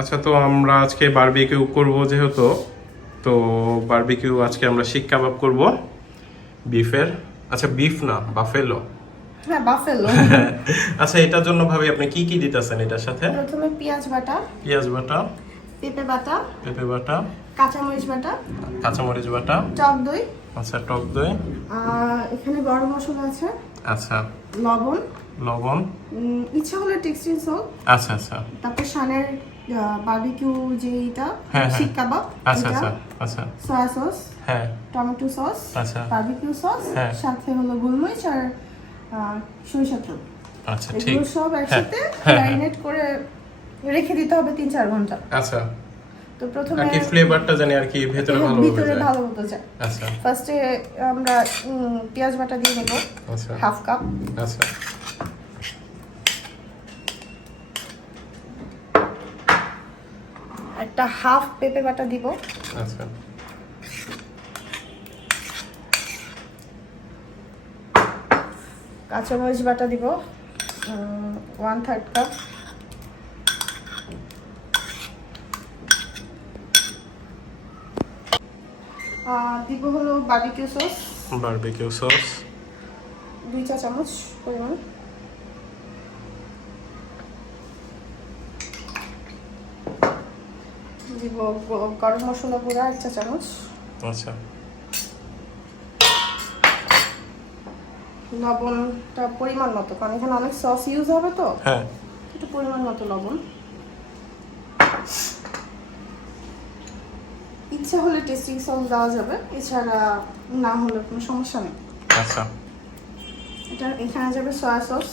আচ্ছা, তো আমরা আজকে বারবিকিউ করব যেহেতু, তো বারবিকিউ আজকে আমরা শিক কাবাব করব বিফের। আচ্ছা, বিফ না, বাফেলো। হ্যাঁ, বাফেলো। আচ্ছা, এটার জন্য ভাবি আপনি কি কি দিতেছেন এটার সাথে? প্রথমে পেঁয়াজ বাটা, পেঁপে বাটা, কাঁচামরিচ বাটা, টক দই। আচ্ছা, টক দই। এখানে গরম মশলা আছে। আচ্ছা, লবণ। ইচ্ছা হলে টেক্সটিং সল্ট। আচ্ছা আচ্ছা। তারপর শানের বারবিকিউ যেটা হ্যাঁ, শিক কাবাব। আচ্ছা আচ্ছা আচ্ছা। সয়া সস, হ্যাঁ, টমেটো সস, আচ্ছা, বারবিকিউ সস, হ্যাঁ, সাথে হলো গোলমরিচ আর সরিষার তেল। আচ্ছা, ঠিক। এগুলো সব একসাথে ম্যারিনেট করে রেখে দিতে হবে 3-4 ঘন্টা। আচ্ছা, তো প্রথমে আর কি ফ্লেভারটা জানি আর কি ভেতরে ভালো মতো যায়। আচ্ছা, ফার্স্টে আমরা পেঁয়াজ বাটা দিয়ে দেবো। আচ্ছা, হাফ কাপ। আচ্ছা, একটা হাফ পেঁপে বাটা দিব। আচ্ছা, কাঁচামরিচ বাটা দিব 1/3 কাপ। দিব হলো বারবিকিউ সস 2 চা চামচ পরিমাণ। দিব গরম মশলা গুঁড়া 1 চা চামচ। আচ্ছা, লবণটা পরিমাণ মতো, কারণ এখানে অনেক সস ইউজ হবে তো। হ্যাঁ, একটু পরিমাণ মতো লবণ। ইচ্ছা হলে টেস্টিং সস দেওয়া যাবে, এছাড়া না হলে কোনো সমস্যা নেই। আচ্ছা, এটা এখানে যাবে সয়া সস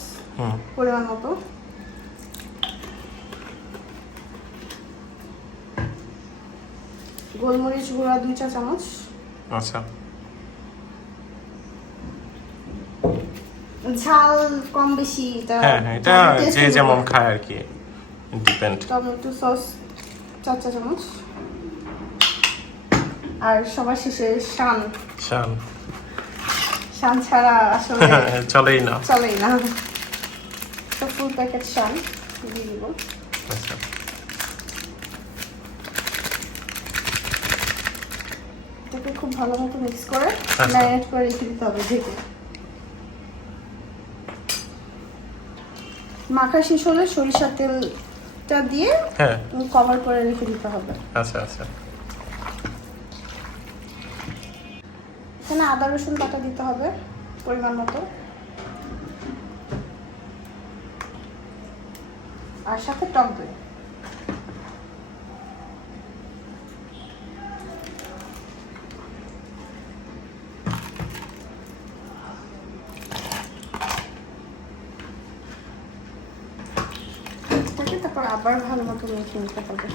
পরিমাণ মতো। গোলমরিচ গুঁড়া 2 চা চামচ। আচ্ছা, ঝাল কম বেশি এটা এটা যে যেমন খায় আর কি, ডিপেন্ড। টমেটো সস 4 চা চামচ। আর সবার শেষে শান ছাড়া আসলে চলেই না। তো ফুল প্যাকেট শান দিয়ে দিব। আচ্ছা, এটাকে খুব ভালো মতো মিক্স করে ম্যারিনেট করে রেখে দিতে হবে ঢেকে। মাখা শেষ হলে সরিষার তেলটা দিয়ে কভার করে রেখে দিতে হবে। আচ্ছা আচ্ছা। এখানে আদা রসুন বাটা দিতে হবে পরিমাণ মতো, আর সাথে টক দই। তারপর আবার ভালো মতো মেখে নিতে হবে।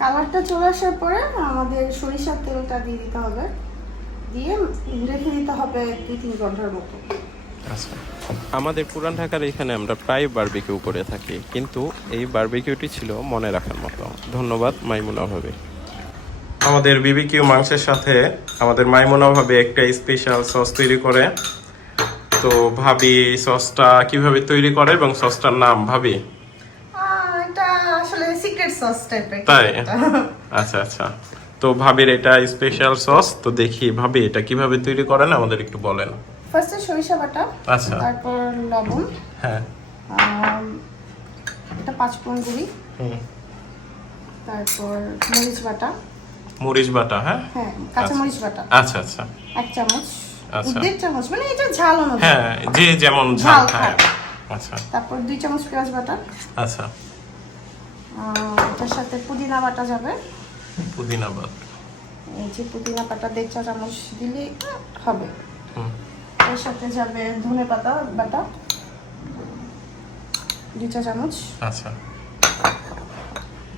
কালারটা চলে আসার পরে আমাদের সরিষার তেলটা দিয়ে দিতে হবে, দিয়ে রেখে দিতে হবে 2-3 ঘন্টার মতো। আচ্ছা, আমাদের পুরান ঢাকার এখানে আমরা প্রায় বারবিকিউ করে থাকি, কিন্তু এই বারবিকিউটি ছিল মনে রাখার মতো। ধন্যবাদ মাইমুনা ভাবি। আমাদের বিবিকিউ মাংসের সাথে আমাদের মাইমুনা ভাবি একটা স্পেশাল সস তৈরি করে। তো ভাবি সসটা কিভাবে তৈরি করে এবং সসটার নাম ভাবি? এটা আসলে সিক্রেট সস টাইপের। তাই? আচ্ছা আচ্ছা। তো ভাবির এটা স্পেশাল সস, তো দেখি ভাবি এটা কিভাবে তৈরি করেন আমাদের একটু বলেন। ফার্স্টে সরিষা বাটা, আচ্ছা, তারপর লবণ, হ্যাঁ, এটা 5 ফোড়ন গুঁড়ি, তারপর মরিচ বাটা, হ্যাঁ, কাঁচামরিচ বাটা, আচ্ছা আচ্ছা, 1 চামচ, আচ্ছা, 1.5 চামচ, মানে এটা ঝাল অনুযায়ী, হ্যাঁ, যে যেমন ঝাল খায়। আচ্ছা, তারপর 2 চামচ পেঁয়াজ বাটা। আচ্ছা, এটার সাথে পুদিনা বাটা যাবে। পুদিনা বাটা, এই যে পুদিনা বাটা 1.5 চা চামচ দিলে হবে। এর সাথে যাবে ধনে পাতা বাটা 2 চা চামচ। আচ্ছা,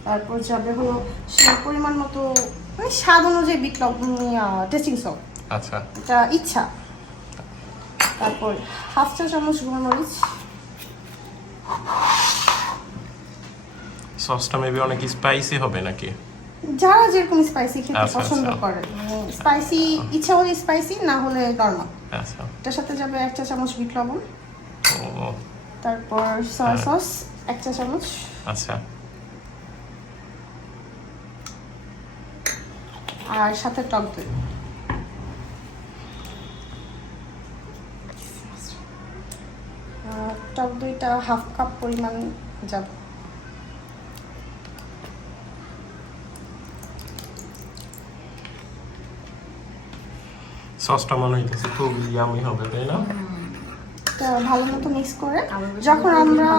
তারপর যাবে হলো সেই পরিমাণ মতো, মানে স্বাদ অনুযায়ী বিট লবণ, টেস্টিং সল্ট, আচ্ছা, এটা ইচ্ছা। তারপর 1/2 চা চামচ গোলমরিচ। সসটা মেবি অনেক স্পাইসি হবে নাকি? যারা যেরকম স্পাইসি খেতে আচ্ছা, পছন্দ আচ্ছা। করে, স্পাইসি ইচ্ছা হলে স্পাইসি, না হলে নরমাল। আচ্ছা, এটার সাথে যাবে 1 চা চামচ বিট লবণ। ও, তারপর সয়া সস 1 চা চামচ। আচ্ছা। আর সাথে টক দই। টক দইটা 1/2 কাপ পরিমাণ যাবে। সসটা মনে হইতেছে খুব ইয়ামি হবে, তাই না? ভালো মতো মিক্স করে যখন আমরা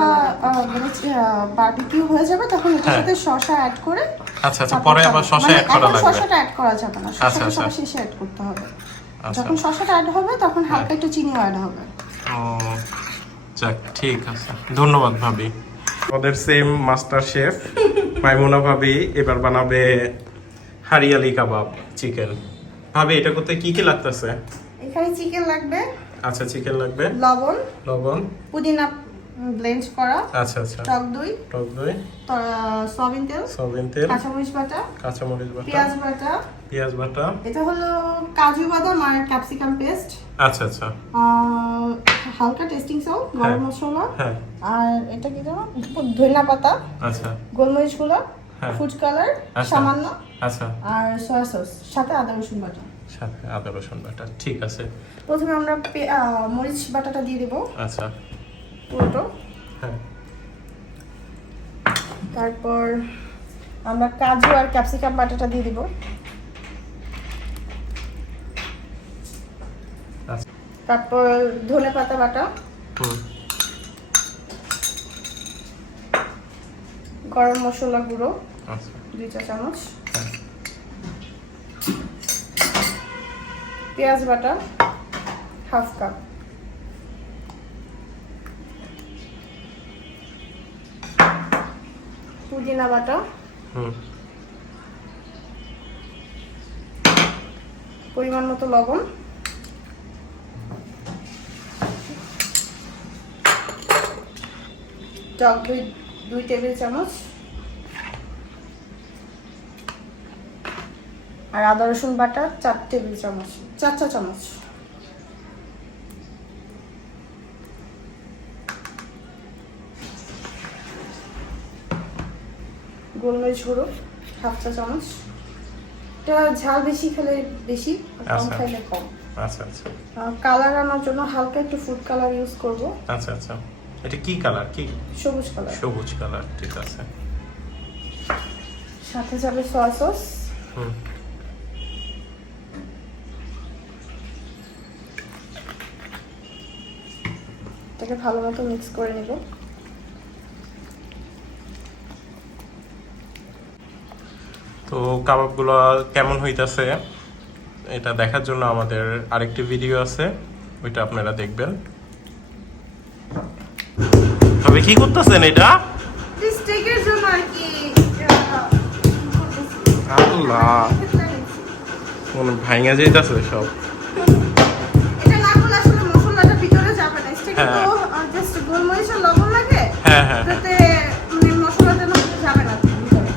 বারবিকিউ হয়ে যাবে তখন এটার সাথে শসা অ্যাড করে। আচ্ছা আচ্ছা, পরে আবার শসা অ্যাড করা লাগবে? শসাটা অ্যাড করা যাবে না, শসাটা সবার শেষে অ্যাড করতে হবে। যখন শসাটা অ্যাড হবে তখন হালকা একটু চিনিও অ্যাড হবে। ও যাক, ঠিক আছে, ধন্যবাদ ভাবি। আমাদের সেম মাস্টার শেফ মাইমুনা ভাবি এবার বানাবে হারিয়ালি কাবাব চিকেন। ভাবি এটা করতে কি কি লাগতেছে? এখানে চিকেন লাগবে। আচ্ছা, চিকেন লাগবে, লবণ, পুদিনা ব্লেন্ড করা, আচ্ছা আচ্ছা, টক দই, সয়াবিন তেল, কাঁচামরিচ বাটা, পেঁয়াজ বাটা, এটা হলো কাজু বাদাম আর ক্যাপসিকাম পেস্ট, আচ্ছা আচ্ছা, হালকা টেস্টিং সল্ট, গরম মশলা, আর এটা কি জানো, ধনিয়া পাতা, আচ্ছা, গোলমরিচ গুঁড়ো, ফুড কালার সামান্য, আচ্ছা, আর সয়া সস, সাথে আদা রসুন বাটা। ঠিক আছে, প্রথমে আমরা মরিচ বাটাটা দিয়ে দেব। আচ্ছা, পুরোটা। হ্যাঁ। তারপর আমরা কাজু আর ক্যাপসিকাম বাটাটা দিয়ে দিব। আচ্ছা। তারপর ধনেপাতা বাটা, গরম মশলা গুঁড়ো, আচ্ছা, 2 চা চামচ, পেঁয়াজ বাটা 1/2 কাপ, পুদিনা বাটা, পরিমাণ মতো লবণ, টক দই 2 টেবিল চামচ, আর আদা রসুন বাটা 4 চা চামচ, গোলমরিচ গুঁড়ো 1/2 চা চামচ। এটা ঝাল বেশি খেলে বেশি, কম খাইলে কম। আচ্ছা আচ্ছা। কালার আনার জন্য হালকা একটু ফুড কালার ইউজ করব। আচ্ছা আচ্ছা, এটা কি কালার? কি? সবুজ কালার, ঠিক আছে। সাথে যাবে সয়া সস, এটাকে ভালো মতো মিক্স করে নেব। তো কাবাবগুলো কেমন হইতাছে এটা দেখার জন্য আমাদের আরেকটি ভিডিও আছে, ওইটা আপনারা দেখবেন। তবে কি করতেছেন এটা? স্টেকের জন্য আর কি। আল্লাহ, মনে ভাঙা যাইতাছে সব। এটা না করলে আসলে মশলাটা ভিতরে যাবে না। স্টেকে তো জাস্ট গোলমরিচ আর লবণ লাগে। তাতে মানে মশলাটা না যাবে না ভিতরে।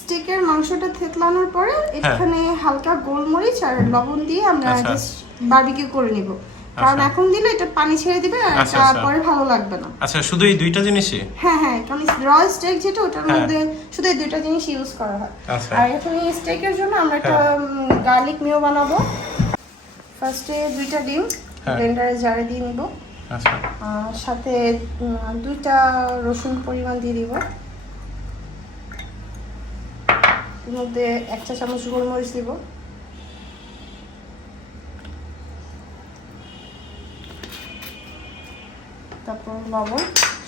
স্টেকের মাংসটা থেতলানোর পরে এখানে হালকা গোলমরিচ আর লবণ দিয়ে আমরা জাস্ট বারবিকিউ করে নিব। কারণ এখন দিলে এটা পানি ছেড়ে দিবে আর এটা পরে ভালো লাগবে না। আচ্ছা, শুধু এই দুইটা জিনিসই? হ্যাঁ, কারণ র স্টেক যেটা ওটার মধ্যে শুধু এই দুইটা জিনিস ইউজ করা হয়। আর এখন এই স্টেকের জন্য আমরা একটা গার্লিক মিও বানাবো। ফার্স্টে 2টা ডিম ব্লেন্ডারে জারে দিয়ে নিব। আচ্ছা। সাথে 2টা রসুন পরিমাণ দিয়ে দিব। এর মধ্যে 1 চা চামচ গোলমরিচ দিব। তারপর লবণ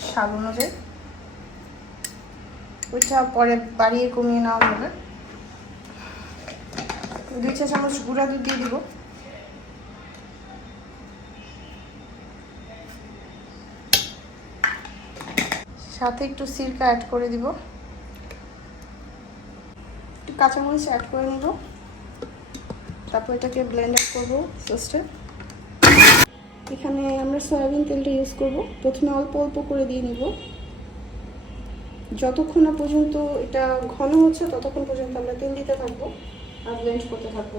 স্বাদ অনুযায়ী, ওইটা পরে বাড়িয়ে কমিয়ে নেওয়া হবে। 2 চা চামচ গুঁড়া দুধ দিয়ে দিব। সাথে একটু সিরকা অ্যাড করে দিব, একটু কাঁচামরিচ অ্যাড করে নিব। তারপর এটাকে ব্লেন্ড আপ করবো সসটা। এখানে আমরা সয়াবিন তেলটা ইউজ করব। প্রথমে অল্প অল্প করে দিয়ে নিব। যতক্ষণ না পর্যন্ত এটা ঘন হচ্ছে ততক্ষণ পর্যন্ত আমরা তেল দিতে থাকবো আর ব্লেন্ড করতে থাকবো।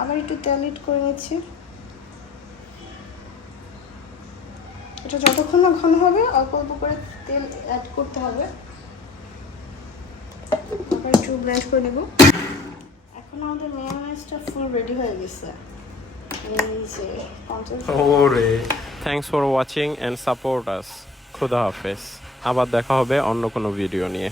আবার একটু তেল এড করে নিচ্ছি। এটা যতক্ষণ না ঘন হবে অল্প অল্প করে তেল অ্যাড করতে হবে, তারপর একটু ব্লেন্ড করে নেব। এখন আমাদের মেয়োনেজটা ফুল রেডি হয়ে গেছে। এই যে 50 ওরে, thanks for watching and support us. খুদা হাফেজ। আবার দেখা হবে অন্য কোনো ভিডিও নিয়ে।